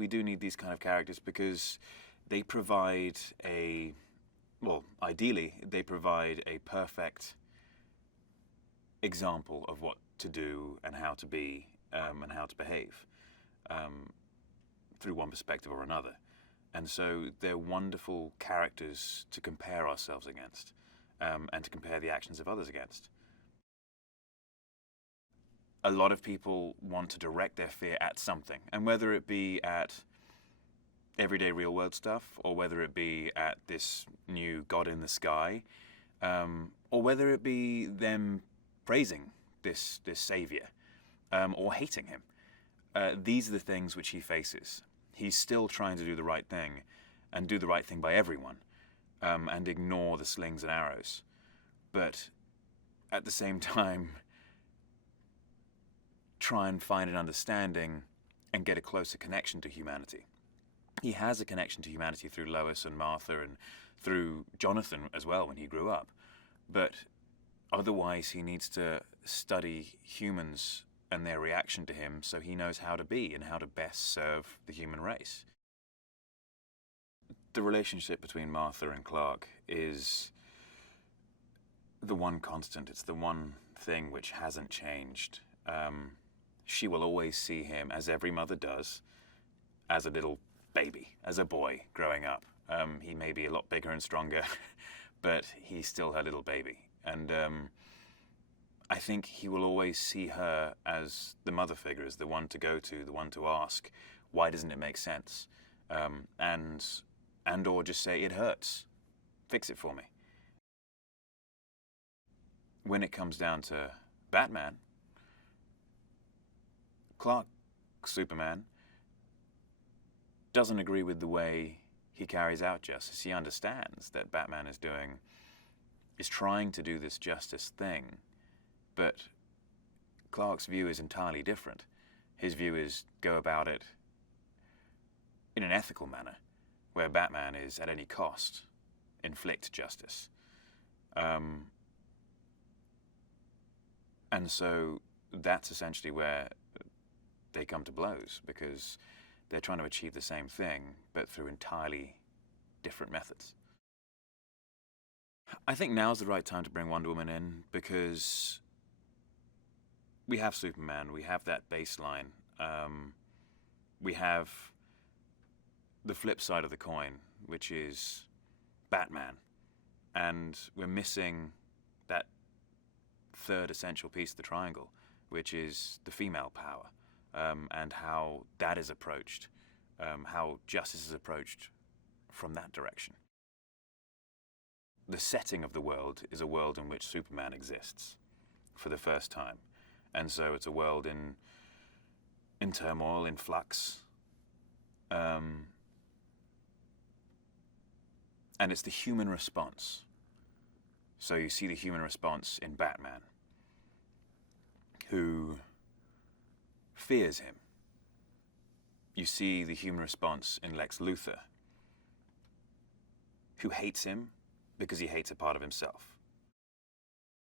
We do need these kind of characters because they provide well, ideally, they provide a perfect example of what to do and how to be and how to behave through one perspective or another. And so they're wonderful characters to compare ourselves against and to compare the actions of others against. A lot of people want to direct their fear at something, and whether it be at everyday real world stuff, or whether it be at this new God in the sky, or whether it be them praising this savior, or hating him. These are the things which he faces. He's still trying to do the right thing, and do the right thing by everyone, and ignore the slings and arrows. But at the same time, try and find an understanding and get a closer connection to humanity. He has a connection to humanity through Lois and Martha and through Jonathan as well when he grew up. But otherwise he needs to study humans and their reaction to him so he knows how to be and how to best serve the human race. The relationship between Martha and Clark is the one constant. It's the one thing which hasn't changed. She will always see him, as every mother does, as a little baby, as a boy growing up. He may be a lot bigger and stronger, but he's still her little baby. And I think he will always see her as the mother figure, as the one to go to, the one to ask, why doesn't it make sense? And or just say, it hurts. Fix it for me. When it comes down to Batman, Clark, Superman, doesn't agree with the way he carries out justice. He understands that Batman is trying to do this justice thing, but Clark's view is entirely different. His view is go about it in an ethical manner, where Batman is at any cost inflict justice. And so that's essentially where they come to blows, because they're trying to achieve the same thing, but through entirely different methods. I think now's the right time to bring Wonder Woman in, because we have Superman, we have that baseline, we have the flip side of the coin, which is Batman, and we're missing that third essential piece of the triangle, which is the female power. And how that is approached, how justice is approached from that direction. The setting of the world is a world in which Superman exists for the first time. And so it's a world in turmoil, in flux. And it's the human response. So you see the human response in Batman, who fears him. You see the human response in Lex Luthor, who hates him because he hates a part of himself.